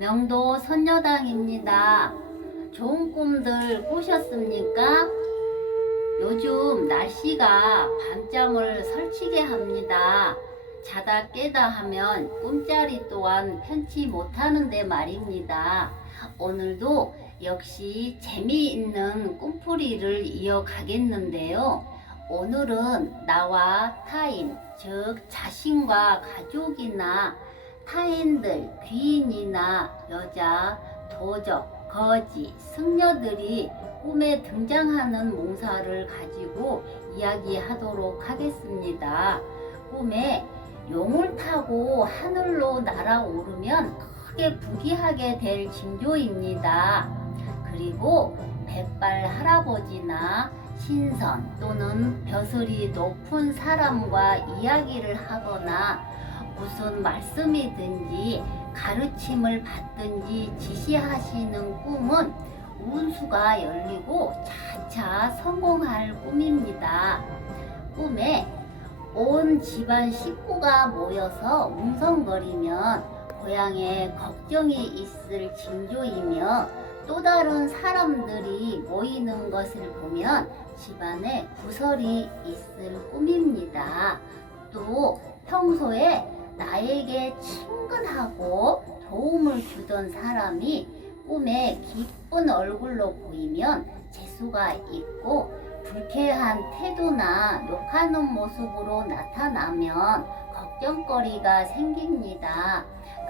명도 선녀당입니다. 좋은 꿈들 꾸셨습니까? 요즘 날씨가 밤잠을 설치게 합니다. 자다 깨다 하면 꿈자리 또한 편치 못하는데 말입니다. 오늘도 역시 재미있는 꿈풀이를 이어가겠는데요. 오늘은 나와 타인, 즉 자신과 가족이나 타인들, 귀인이나 여자, 도적, 거지, 승려들이 꿈에 등장하는 몽사를 가지고 이야기하도록 하겠습니다. 꿈에 용을 타고 하늘로 날아오르면 크게 부귀하게 될 징조입니다. 그리고 백발 할아버지나 신선 또는 벼슬이 높은 사람과 이야기를 하거나 무슨 말씀이든지 가르침을 받든지 지시하시는 꿈은 운수가 열리고 차차 성공할 꿈입니다. 꿈에 온 집안 식구가 모여서 웅성거리면 고향에 걱정이 있을 징조이며 또 다른 사람들이 모이는 것을 보면 집안에 구설이 있을 꿈입니다. 또 평소에 나에게 친근하고 도움을 주던 사람이 꿈에 기쁜 얼굴로 보이면 재수가 있고 불쾌한 태도나 욕하는 모습으로 나타나면 걱정거리가 생깁니다.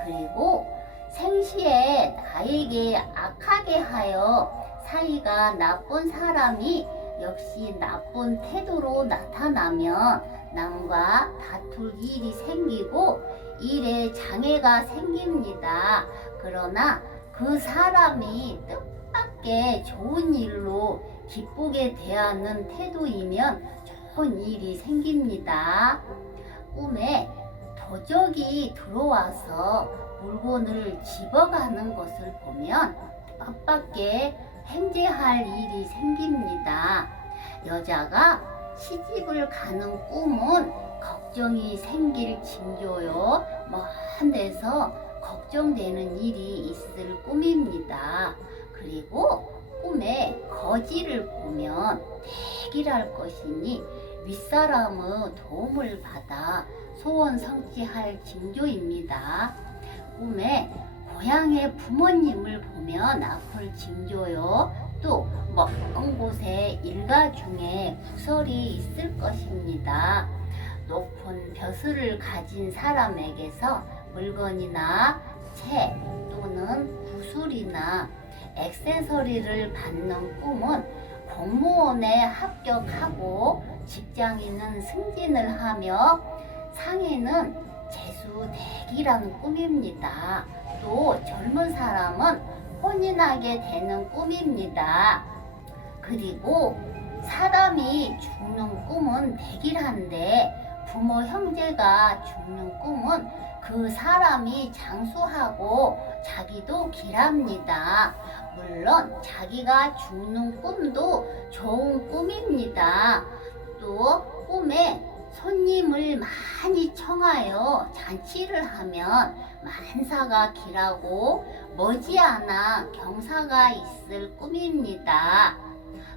그리고 생시에 나에게 악하게 하여 사이가 나쁜 사람이 역시 나쁜 태도로 나타나면 남과 다툴 일이 생기고 일에 장애가 생깁니다. 그러나 그 사람이 뜻밖의 좋은 일로 기쁘게 대하는 태도이면 좋은 일이 생깁니다. 꿈에 도적이 들어와서 물건을 집어가는 것을 보면 뜻밖의 행제할 일이 생깁니다. 여자가 시집을 가는 꿈은 걱정이 생길 징조요. 먼 데서 걱정되는 일이 있을 꿈입니다. 그리고 꿈에 거지를 보면 대기할 것이니 윗사람의 도움을 받아 소원 성취할 징조입니다. 꿈에 고향의 부모님을 보면 아플 징조요. 또 먼 곳에 일가 중에 구설이 있을 것입니다. 높은 벼슬을 가진 사람에게서 물건이나 책 또는 구슬이나 액세서리를 받는 꿈은 공무원에 합격하고 직장인은 승진을 하며 상인은 재수 대기라는 꿈입니다. 또 젊은 사람은 혼인하게 되는 꿈입니다. 그리고 사람이 죽는 꿈은 대길한데 부모 형제가 죽는 꿈은 그 사람이 장수하고 자기도 길합니다. 물론 자기가 죽는 꿈도 좋은 꿈입니다. 또 꿈에 많이 청하여 잔치를 하면 만사가 길하고 머지않아 경사가 있을 꿈입니다.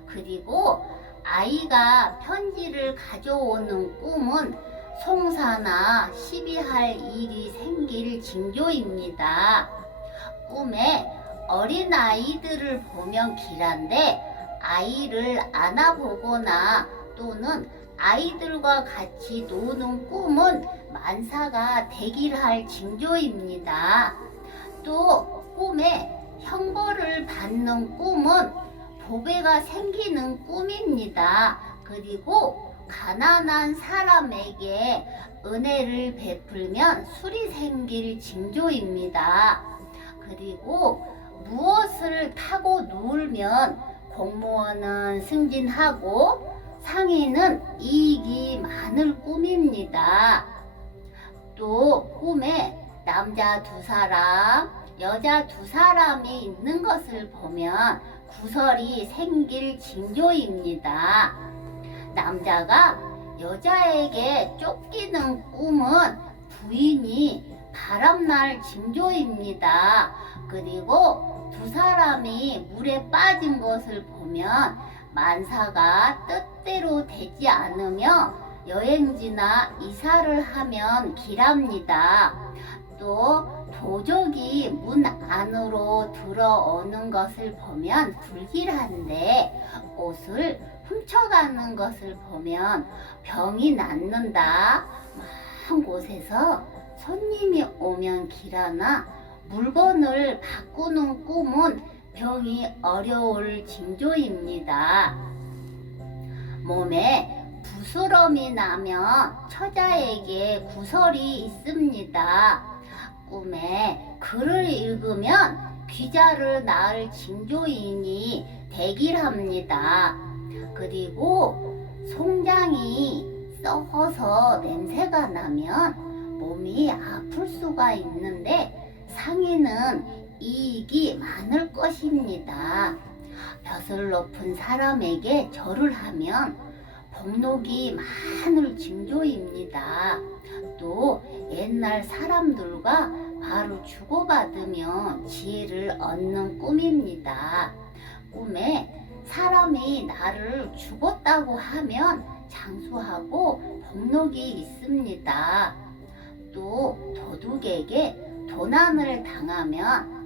그리고 아이가 편지를 가져오는 꿈은 송사나 시비할 일이 생길 징조입니다. 꿈에 어린 아이들을 보면 길한데 아이를 안아보거나 또는 아이들과 같이 노는 꿈은 만사가 대길할 징조입니다. 또 꿈에 형벌을 받는 꿈은 보배가 생기는 꿈입니다. 그리고 가난한 사람에게 은혜를 베풀면 술이 생길 징조입니다. 그리고 무엇을 타고 놀면 공무원은 승진하고 상인은 이익이 많을 꿈입니다. 또 꿈에 남자 두 사람, 여자 두 사람이 있는 것을 보면 구설이 생길 징조입니다. 남자가 여자에게 쫓기는 꿈은 부인이 바람날 징조입니다. 그리고 두 사람이 물에 빠진 것을 보면 만사가 뜻대로 되지 않으며 여행지나 이사를 하면 길합니다. 또 도적이 문 안으로 들어오는 것을 보면 불길한데 옷을 훔쳐가는 것을 보면 병이 낫는다. 먼 곳에서 손님이 오면 길하나 물건을 바꾸는 꿈은 병이 어려울 징조입니다. 몸에 부스럼이 나면 처자에게 구설이 있습니다. 꿈에 글을 읽으면 귀자를 낳을 징조이니 대길합니다. 그리고 송장이 썩어서 냄새가 나면 몸이 아플 수가 있는데 상인은 이익이 많을 것입니다. 벼슬 높은 사람에게 절을 하면 복록이 많을 징조입니다. 또 옛날 사람들과 바로 주고받으며 지혜를 얻는 꿈입니다. 꿈에 사람이 나를 죽었다고 하면 장수하고 복록이 있습니다. 또 도둑에게 도난을 당하면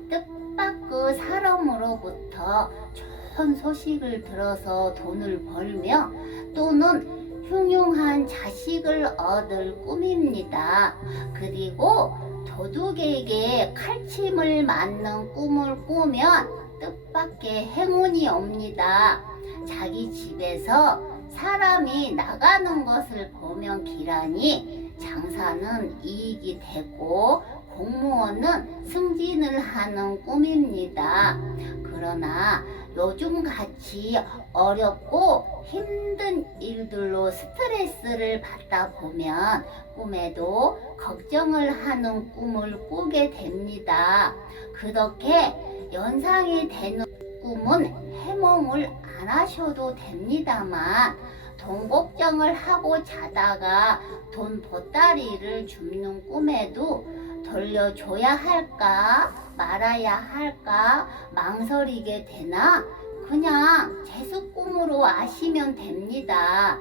뜻밖의 사람으로부터 좋은 소식을 들어서 돈을 벌며 또는 흉흉한 자식을 얻을 꿈입니다. 그리고 도둑에게 칼침을 맞는 꿈을 꾸면 뜻밖의 행운이 옵니다. 자기 집에서 사람이 나가는 것을 보면 기라니 장사는 이익이 되고 공무원은 승진을 하는 꿈입니다. 그러나 요즘 같이 어렵고 힘든 일들로 스트레스를 받다 보면 꿈에도 걱정을 하는 꿈을 꾸게 됩니다. 그렇게 연상이 되는 꿈은 해몽을 안 하셔도 됩니다만 돈 걱정을 하고 자다가 돈 보따리를 줍는 꿈에도 돌려줘야 할까 말아야 할까 망설이게 되나 그냥 재수 꿈으로 아시면 됩니다.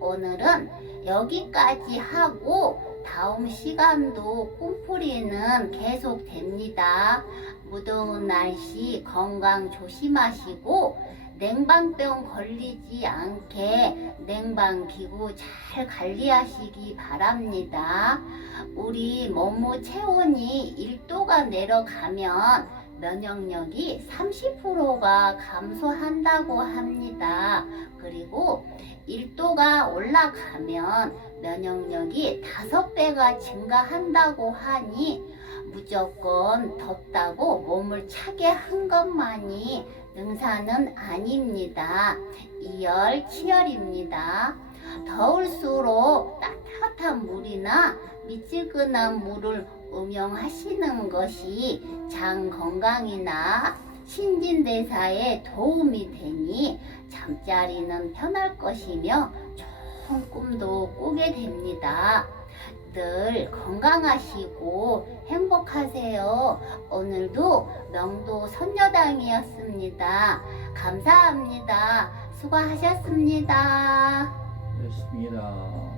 오늘은 여기까지 하고 다음 시간도 꿈풀이는 계속 됩니다. 무더운 날씨 건강 조심하시고 냉방병 걸리지 않게 냉방기구 잘 관리하시기 바랍니다. 우리 몸무 체온이 1도가 내려가면 면역력이 30%가 감소한다고 합니다. 그리고 1도가 올라가면 면역력이 5배가 증가한다고 하니 무조건 덥다고 몸을 차게 한 것만이 능사는 아닙니다. 이열 치열입니다. 더울수록 따뜻한 물이나 미지근한 물을 음용하시는 것이 장 건강이나 신진대사에 도움이 되니 잠자리는 편할 것이며 좋은 꿈도 꾸게 됩니다. 늘 건강하시고 행복하세요. 오늘도 명도 선녀당이었습니다. 감사합니다. 수고하셨습니다. 됐습니다.